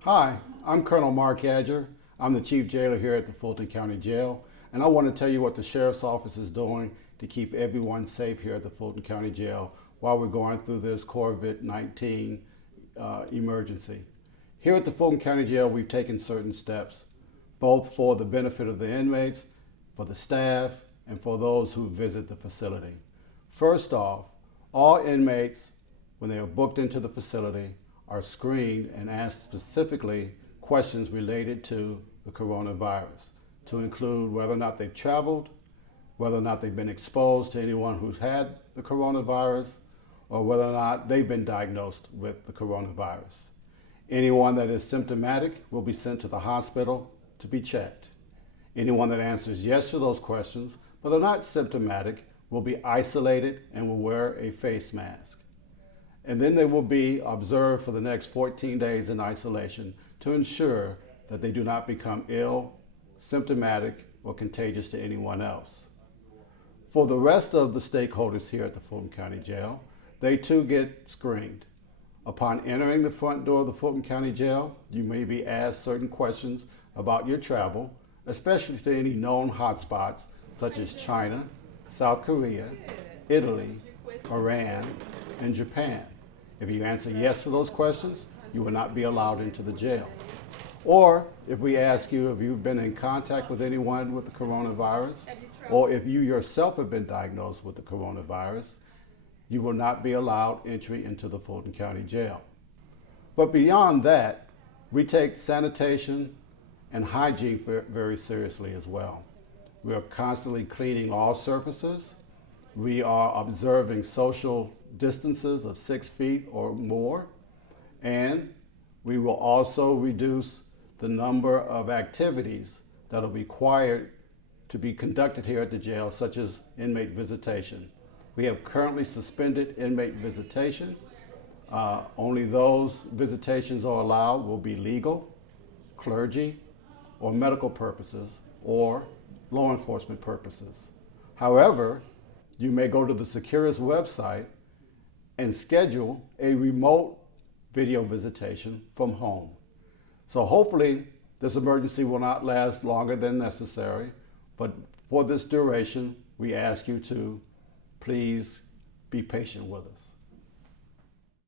Hi, I'm Colonel Mark Adger. I'm the Chief Jailer here at the Fulton County Jail, and I want to tell you what the Sheriff's Office is doing to keep everyone safe here at the Fulton County Jail while we're going through this COVID-19 emergency. Here at the Fulton County Jail, we've taken certain steps, both for the benefit of the inmates, for the staff, and for those who visit the facility. First off, all inmates, when they are booked into the facility, are screened and asked specifically questions related to the coronavirus, to include whether or not they've traveled, whether or not they've been exposed to anyone who's had the coronavirus, or whether or not they've been diagnosed with the coronavirus. Anyone that is symptomatic will be sent to the hospital to be checked. Anyone that answers yes to those questions, but are not symptomatic, will be isolated and will wear a face mask. And then they will be observed for the next 14 days in isolation to ensure that they do not become ill, symptomatic, or contagious to anyone else. For the rest of the stakeholders here at the Fulton County Jail, they too get screened. Upon entering the front door of the Fulton County Jail, you may be asked certain questions about your travel, especially to any known hotspots such as China, South Korea, Italy, Iran, and Japan. If you answer yes to those questions, you will not be allowed into the jail. Or if we ask you if you've been in contact with anyone with the coronavirus, or if you yourself have been diagnosed with the coronavirus, you will not be allowed entry into the Fulton County Jail. But beyond that, we take sanitation and hygiene very seriously as well. We are constantly cleaning all surfaces. We are observing social distances of 6 feet or more, and we will also reduce the number of activities that are required to be conducted here at the jail, such as inmate visitation. We have currently suspended inmate visitation. Only those visitations are allowed will be legal, clergy, or medical purposes, or law enforcement purposes. However, you may go to the Securus website and schedule a remote video visitation from home. So hopefully this emergency will not last longer than necessary, but for this duration, we ask you to please be patient with us.